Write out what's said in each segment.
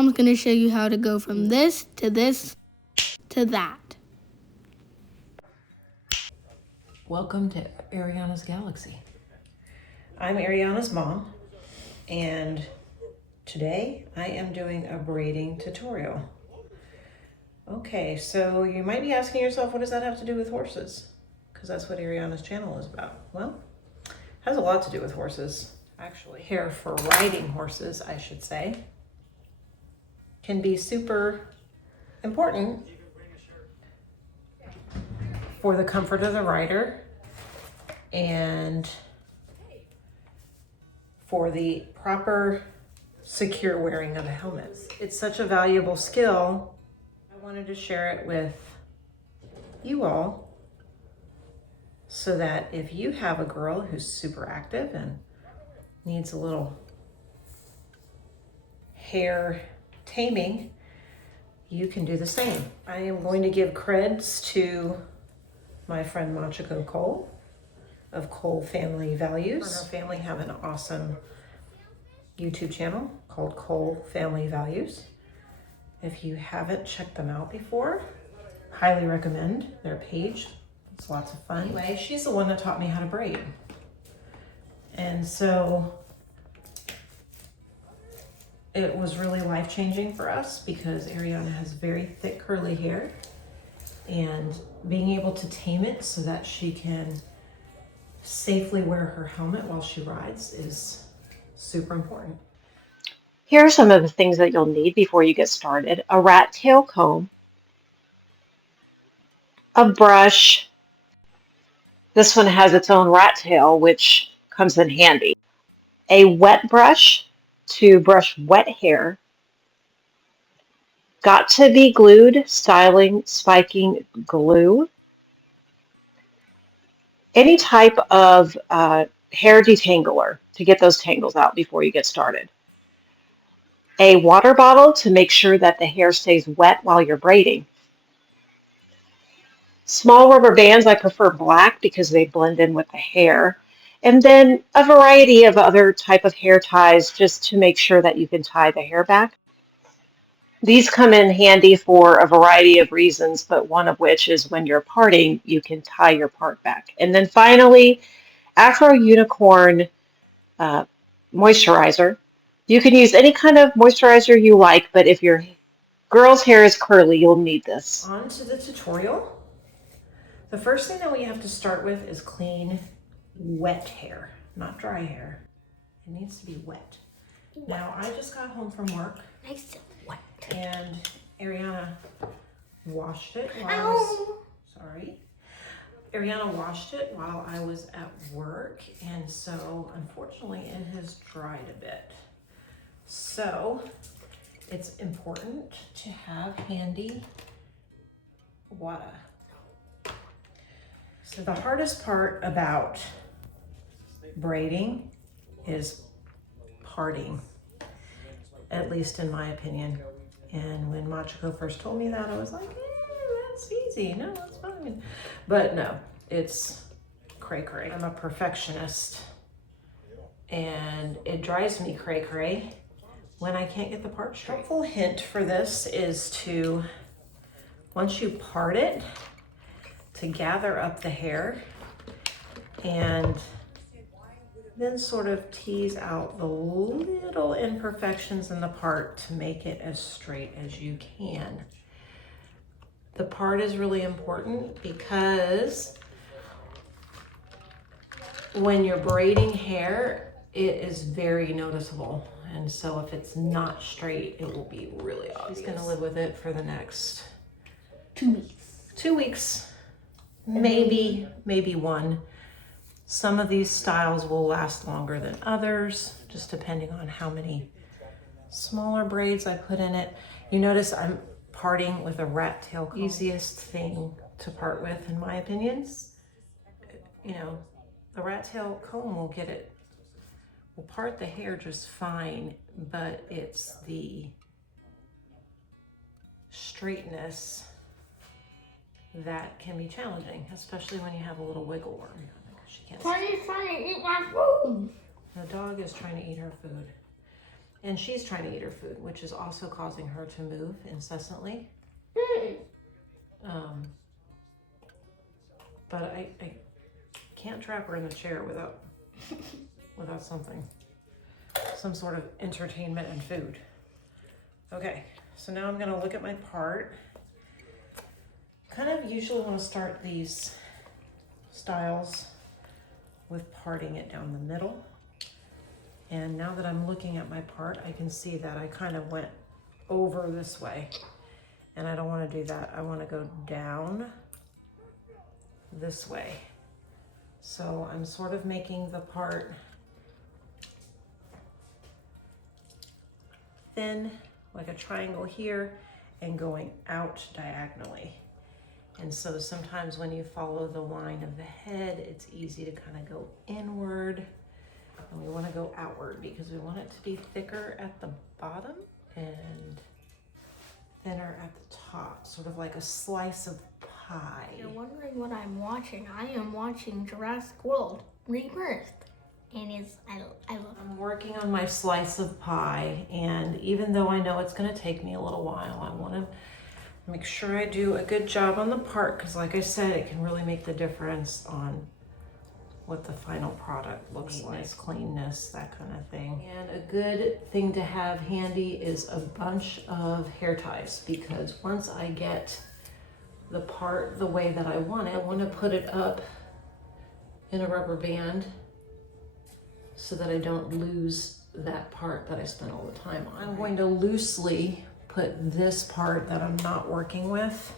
Mom's gonna show you how to go from this to that. Welcome to Ariana's Galaxy. I'm Ariana's mom, and today I am doing a braiding tutorial. Okay, so you might be asking yourself, what does that have to do with horses? Because that's what Ariana's channel is about. Well, it has a lot to do with horses. Actually, hair for riding horses, I should say, can be super important for the comfort of the rider and for the proper secure wearing of a helmet. It's such a valuable skill. I wanted to share it with you all so that if you have a girl who's super active and needs a little hair taming, you can do the same. I am going to give creds to my friend Machiko Cole of Cole Family Values. Her family have an awesome YouTube channel called Cole Family Values. If you haven't checked them out before, highly recommend their page. It's lots of fun. Anyway, she's the one that taught me how to braid. And so it was really life-changing for us because Ariana has very thick curly hair, and being able to tame it so that she can safely wear her helmet while she rides is super important. Here are some of the things that you'll need before you get started. A rat tail comb, a brush. This one has its own rat tail, which comes in handy. A wet brush to brush wet hair. Got to be glued, styling, spiking glue. Any type of hair detangler to get those tangles out before you get started. A water bottle to make sure that the hair stays wet while you're braiding. Small rubber bands, I prefer black because they blend in with the hair. And then a variety of other type of hair ties just to make sure that you can tie the hair back. These come in handy for a variety of reasons, but one of which is when you're parting, you can tie your part back. And then finally, Afro Unicorn moisturizer. You can use any kind of moisturizer you like, but if your girl's hair is curly, you'll need this. On to the tutorial. The first thing that we have to start with is clean, wet hair, not dry hair. It needs to be wet. Now, I just got home from work. Nice and wet. And Ariana washed it Ariana washed it while I was at work, and so unfortunately it has dried a bit. So it's important to have handy water. So the hardest part about braiding is parting, at least in my opinion. And when Machiko first told me that, I was like, that's easy. No, that's fine. But no, it's cray-cray. I'm a perfectionist, and it drives me cray-cray when I can't get the part straight. Helpful hint for this is to, once you part it, to gather up the hair and then sort of tease out the little imperfections in the part to make it as straight as you can. The part is really important because when you're braiding hair, it is very noticeable. And so if it's not straight, it will be really obvious. She's gonna live with it for the next 2 weeks. 2 weeks. Maybe one. Some of these styles will last longer than others, just depending on how many smaller braids I put in it. You notice I'm parting with a rat tail comb. Easiest thing to part with, in my opinion. You know, the rat tail comb will part the hair just fine, but it's the straightness that can be challenging, especially when you have a little wiggle worm. She can't. Trying to eat my food. The dog is trying to eat her food. And she's trying to eat her food, which is also causing her to move incessantly. But I can't trap her in the chair without some sort of entertainment and food. Okay, so now I'm gonna look at my part. Kind of usually want to start these styles with parting it down the middle. And now that I'm looking at my part, I can see that I kind of went over this way. And I don't want to do that. I want to go down this way. So I'm sort of making the part thin, like a triangle here, and going out diagonally. And so sometimes when you follow the line of the head, it's easy to kind of go inward. And we want to go outward because we want it to be thicker at the bottom and thinner at the top, sort of like a slice of pie. You're wondering what I'm watching. I am watching Jurassic World Rebirth. And I love it. I'm working on my slice of pie, and even though I know it's going to take me a little while, I want to make sure I do a good job on the part because, like I said, it can really make the difference on what the final product looks like. Cleanness, that kind of thing. And a good thing to have handy is a bunch of hair ties, because once I get the part the way that I want it, I want to put it up in a rubber band so that I don't lose that part that I spent all the time on. I'm going to loosely put this part that I'm not working with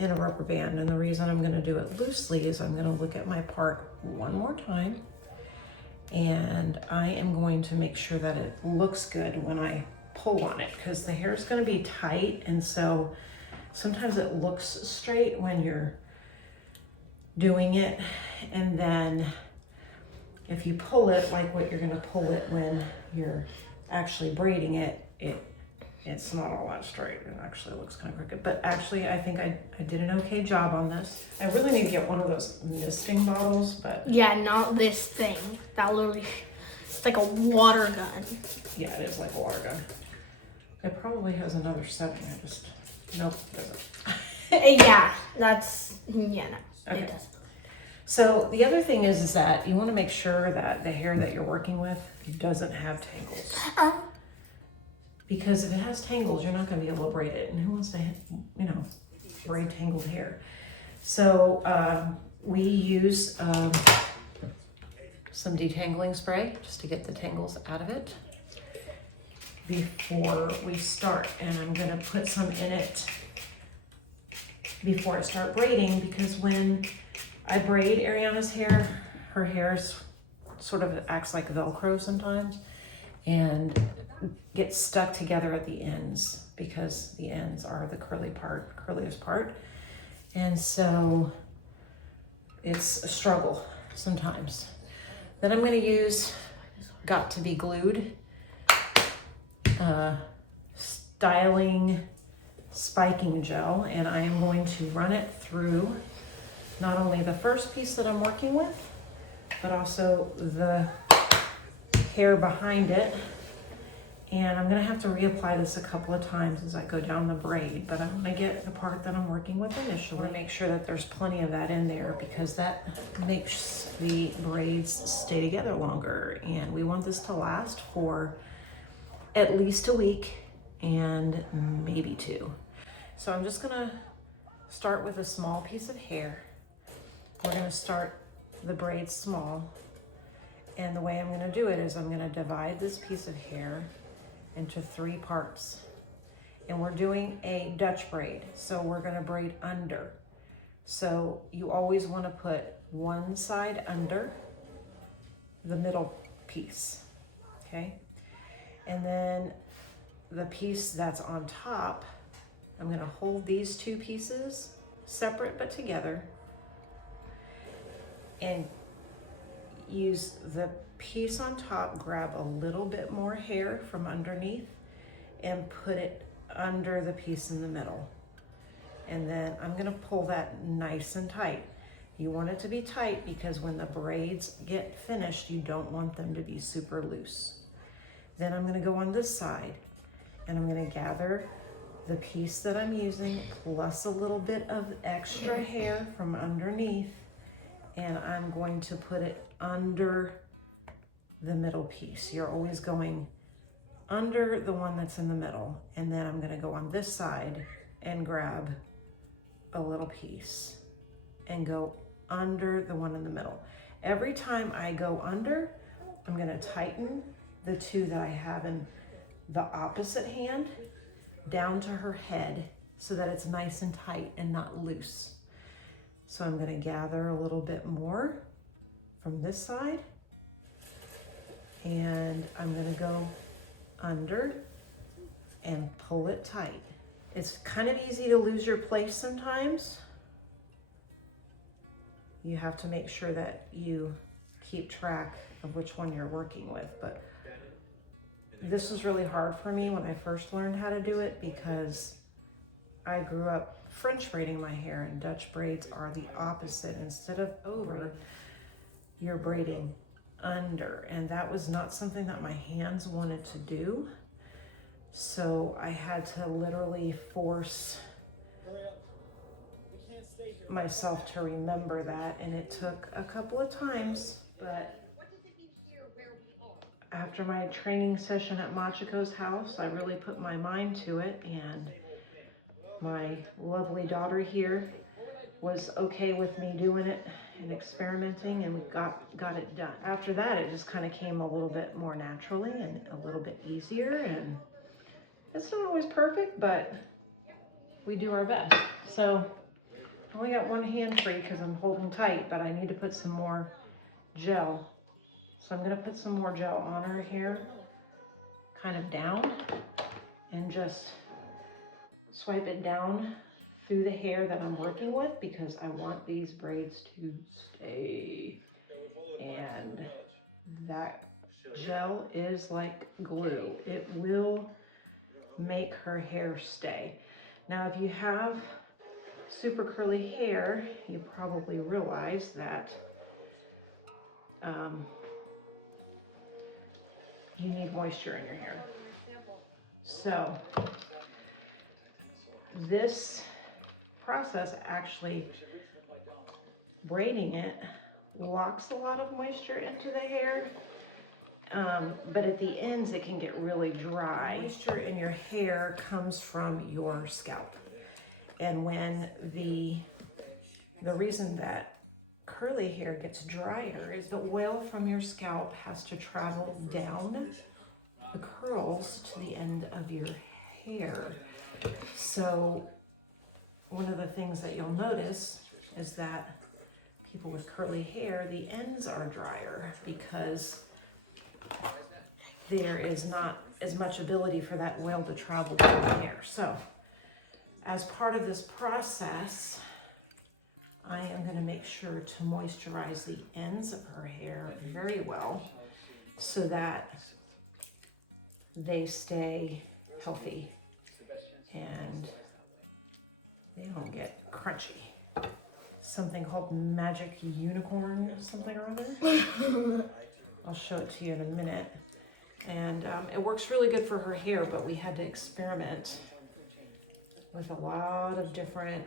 in a rubber band. And the reason I'm going to do it loosely is I'm going to look at my part one more time, and I am going to make sure that it looks good when I pull on it, because the hair is going to be tight, and so sometimes it looks straight when you're doing it, and then if you pull it like what you're going to pull it when you're actually braiding it, it's not all that straight. It actually looks kind of crooked. But actually, I think I did an okay job on this. I really need to get one of those misting bottles, but... Yeah, not this thing. That literally, it's like a water gun. Yeah, it is like a water gun. It probably has another setting. Nope, it doesn't. Yeah, no, Okay. it doesn't. So the other thing is that you want to make sure that the hair that you're working with doesn't have tangles. Because if it has tangles, you're not going to be able to braid it. And who wants to, braid tangled hair? So we use some detangling spray just to get the tangles out of it before we start. And I'm going to put some in it before I start braiding, because when I braid Ariana's hair, her hair sort of acts like Velcro sometimes and gets stuck together at the ends, because the ends are the curliest part. And so it's a struggle sometimes. Then I'm going to use Got to Be Glued styling spiking gel, and I am going to run it through not only the first piece that I'm working with, but also the hair behind it. And I'm gonna have to reapply this a couple of times as I go down the braid, but I'm gonna get the part that I'm working with initially. Make sure that there's plenty of that in there, because that makes the braids stay together longer. And we want this to last for at least a week and maybe 2. So I'm just gonna start with a small piece of hair. We're gonna start the braids small. And the way I'm gonna do it is I'm gonna divide this piece of hair into 3 parts. And we're doing a Dutch braid, so we're gonna braid under. So you always wanna put one side under the middle piece, okay? And then the piece that's on top, I'm gonna hold these 2 pieces separate but together, and use the piece on top, grab a little bit more hair from underneath and put it under the piece in the middle. And then I'm gonna pull that nice and tight. You want it to be tight because when the braids get finished, you don't want them to be super loose. Then I'm gonna go on this side and I'm gonna gather the piece that I'm using plus a little bit of extra hair from underneath, and I'm going to put it under the middle piece. You're always going under the one that's in the middle, and then I'm gonna go on this side and grab a little piece and go under the one in the middle. Every time I go under, I'm gonna tighten the two that I have in the opposite hand down to her head so that it's nice and tight and not loose. So I'm gonna gather a little bit more from this side, and I'm gonna go under and pull it tight. It's kind of easy to lose your place sometimes. You have to make sure that you keep track of which one you're working with, but this was really hard for me when I first learned how to do it because I grew up French braiding my hair, and Dutch braids are the opposite. Instead of over, you're braiding under, and that was not something that my hands wanted to do. So I had to literally force myself to remember that, and it took a couple of times, but after my training session at Machiko's house, I really put my mind to it, and my lovely daughter here was okay with me doing it and experimenting, and we got it done. After that, it just kind of came a little bit more naturally and a little bit easier, and it's not always perfect, but we do our best. So I only got one hand free because I'm holding tight, but I need to put some more gel. So I'm gonna put some more gel on her hair, kind of down, and just swipe it down through the hair that I'm working with because I want these braids to stay. And that gel is like glue. It will make her hair stay. Now, if you have super curly hair, you probably realize that you need moisture in your hair. So this process, actually braiding it, locks a lot of moisture into the hair, but at the ends it can get really dry. Moisture in your hair comes from your scalp, and when the reason that curly hair gets drier is the oil from your scalp has to travel down the curls to the end of your hair. So one of the things that you'll notice is that people with curly hair, the ends are drier because there is not as much ability for that oil to travel through the hair. So as part of this process, I am going to make sure to moisturize the ends of her hair very well so that they stay healthy and they don't get crunchy. Something called Magic Unicorn, something or other. I'll show it to you in a minute. And it works really good for her hair, but we had to experiment with a lot of different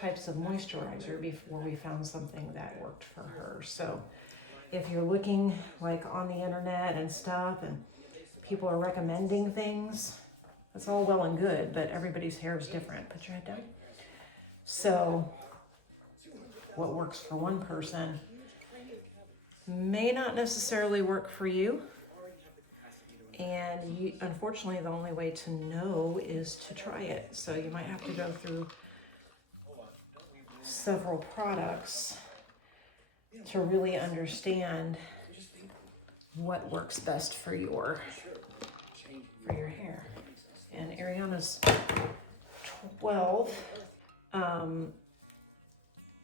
types of moisturizer before we found something that worked for her. So if you're looking like on the internet and stuff and people are recommending things, that's all well and good, but everybody's hair is different. Put your head down. So what works for one person may not necessarily work for you. And you, unfortunately, the only way to know is to try it. So you might have to go through several products to really understand what works best for your hair. And Ariana's 12, and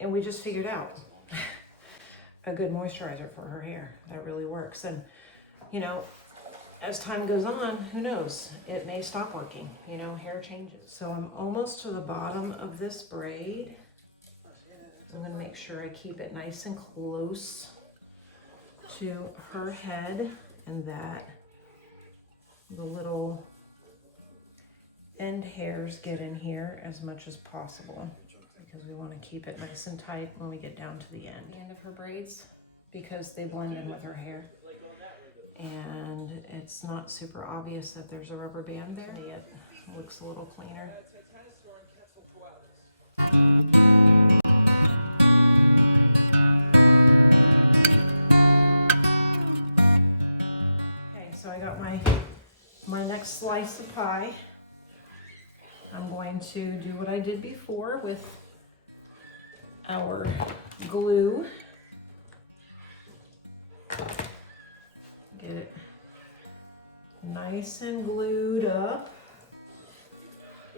we just figured out a good moisturizer for her hair that really works. And you know, as time goes on, who knows? It may stop working. You know, hair changes. So I'm almost to the bottom of this braid. I'm going to make sure I keep it nice and close to her head, and that the little end hairs get in here as much as possible because we want to keep it nice and tight when we get down to the end of her braids because they blend in with her hair. And it's not super obvious that there's a rubber band there. It looks a little cleaner. Okay, so I got my next slice of pie. I'm going to do what I did before with our glue. Get it nice and glued up.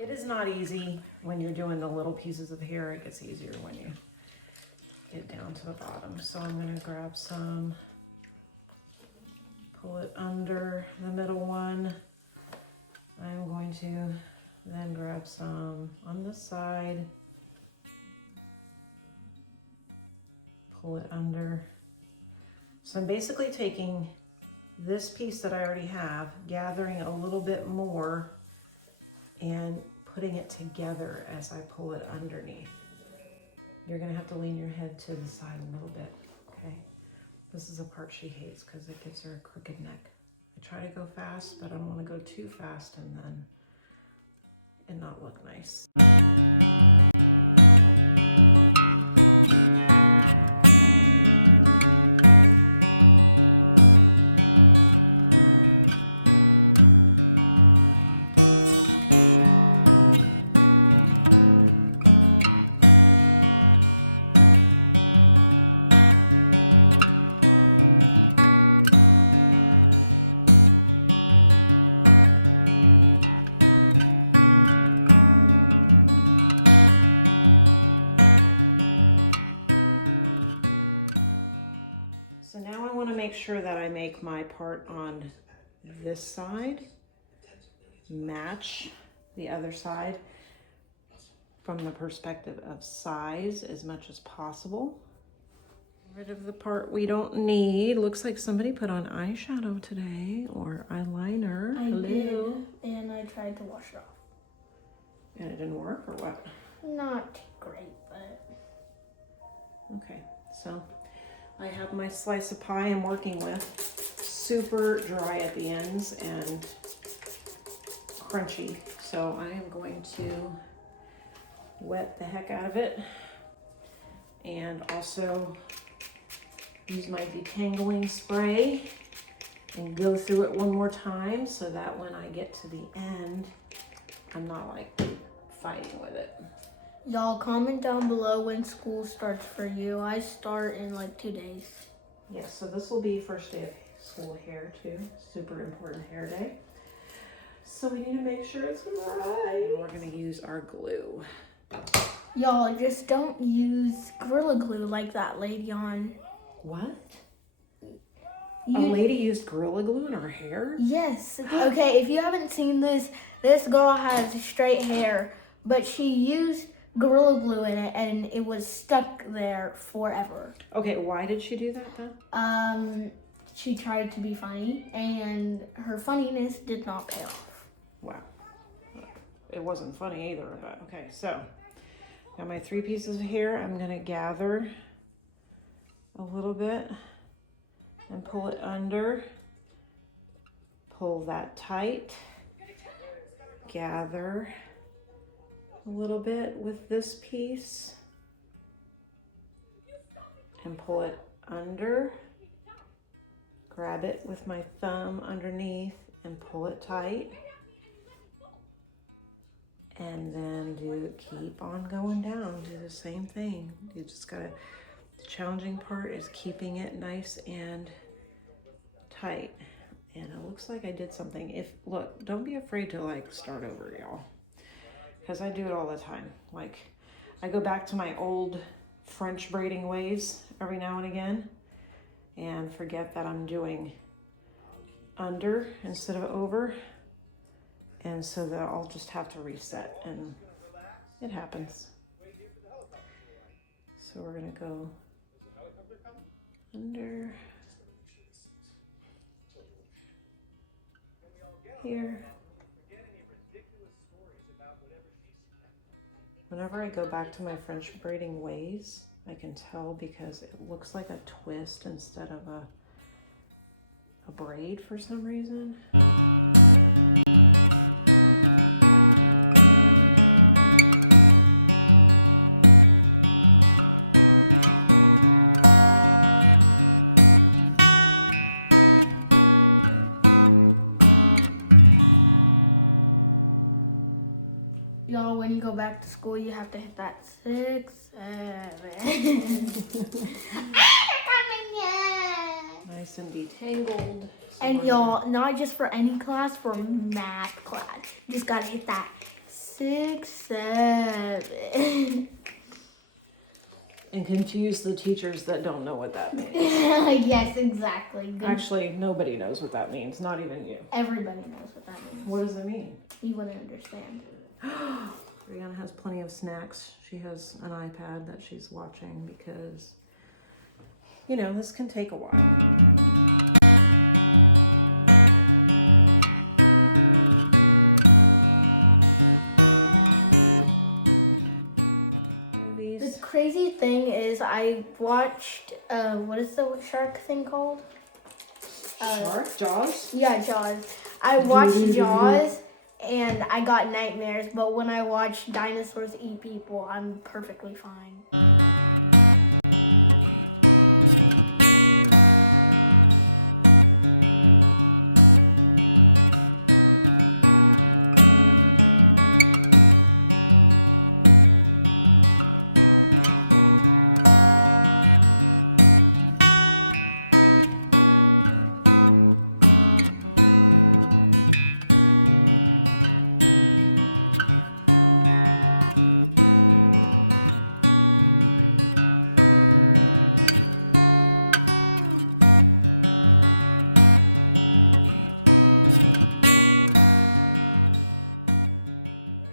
It is not easy when you're doing the little pieces of hair. It gets easier when you get down to the bottom. So I'm going to grab some, pull it under the middle one. I'm going to then grab some on the side, pull it under. So I'm basically taking this piece that I already have, gathering a little bit more and putting it together as I pull it underneath. You're gonna have to lean your head to the side a little bit, okay? This is a part she hates because it gives her a crooked neck. I try to go fast, but I don't wanna go too fast and then it not look nice. So now I want to make sure that I make my part on this side match the other side from the perspective of size as much as possible. Get rid of the part we don't need. Looks like somebody put on eyeshadow today or eyeliner. I did, and I tried to wash it off. And it didn't work or what? Not great, but... Okay, so I have my slice of pie I'm working with. Super dry at the ends and crunchy. So I am going to wet the heck out of it and also use my detangling spray and go through it one more time so that when I get to the end, I'm not like fighting with it. Y'all comment down below when school starts for you. I start in like 2 days. Yes, so this will be first day of school hair too. Super important hair day. So we need to make sure it's dry. And we're gonna use our glue. Y'all, just don't use Gorilla Glue like that lady on. What? A lady used Gorilla Glue in her hair? Yes. Okay, if you haven't seen this, this girl has straight hair, but she used Gorilla Glue in it and it was stuck there forever. Okay, why did she do that then? She tried to be funny and her funniness did not pay off. Wow. It wasn't funny either, but okay, so got my 3 pieces of hair. I'm gonna gather a little bit and pull it under. Pull that tight. Gather a little bit with this piece and pull it under. Grab it with my thumb underneath and pull it tight. And then keep on going down, do the same thing. You just gotta, the challenging part is keeping it nice and tight. And it looks like I did something. Look, don't be afraid to like start over, y'all. Because I do it all the time. Like, I go back to my old French braiding ways every now and again and forget that I'm doing under instead of over. And so that I'll just have to reset, and it happens. So we're gonna go under. here. Whenever I go back to my French braiding ways, I can tell because it looks like a twist instead of a braid for some reason. Y'all, when you go back to school, you have to hit that 6, 7. Nice and detangled. And y'all, not just for any class, for math class. You just gotta hit that 6, 7. And confuse the teachers that don't know what that means. Yes, exactly. Good. Actually, nobody knows what that means, not even you. Everybody knows what that means. What does it mean? You wouldn't understand. Brianna has plenty of snacks. She has an iPad that she's watching because, you know, this can take a while. The crazy thing is I watched, what is the shark thing called? Shark? Jaws? Yeah, Jaws. I watched Jaws and I got nightmares, but when I watch dinosaurs eat people, I'm perfectly fine.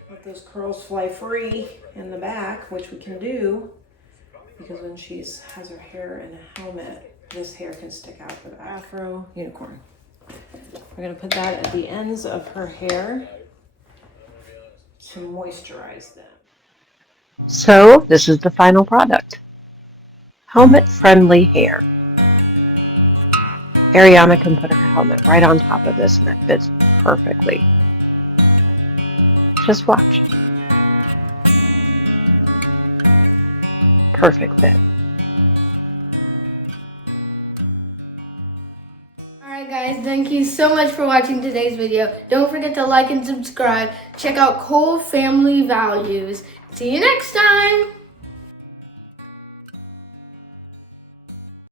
Let those curls fly free in the back, which we can do because when she has her hair in a helmet, this hair can stick out for the afro unicorn. We're going to put that at the ends of her hair to moisturize them. So this is the final product. Helmet-friendly hair. Ariana can put her helmet right on top of this and it fits perfectly. Just watch. Perfect fit. Alright guys, thank you so much for watching today's video. Don't forget to like and subscribe. Check out Cole Family Values. See you next time!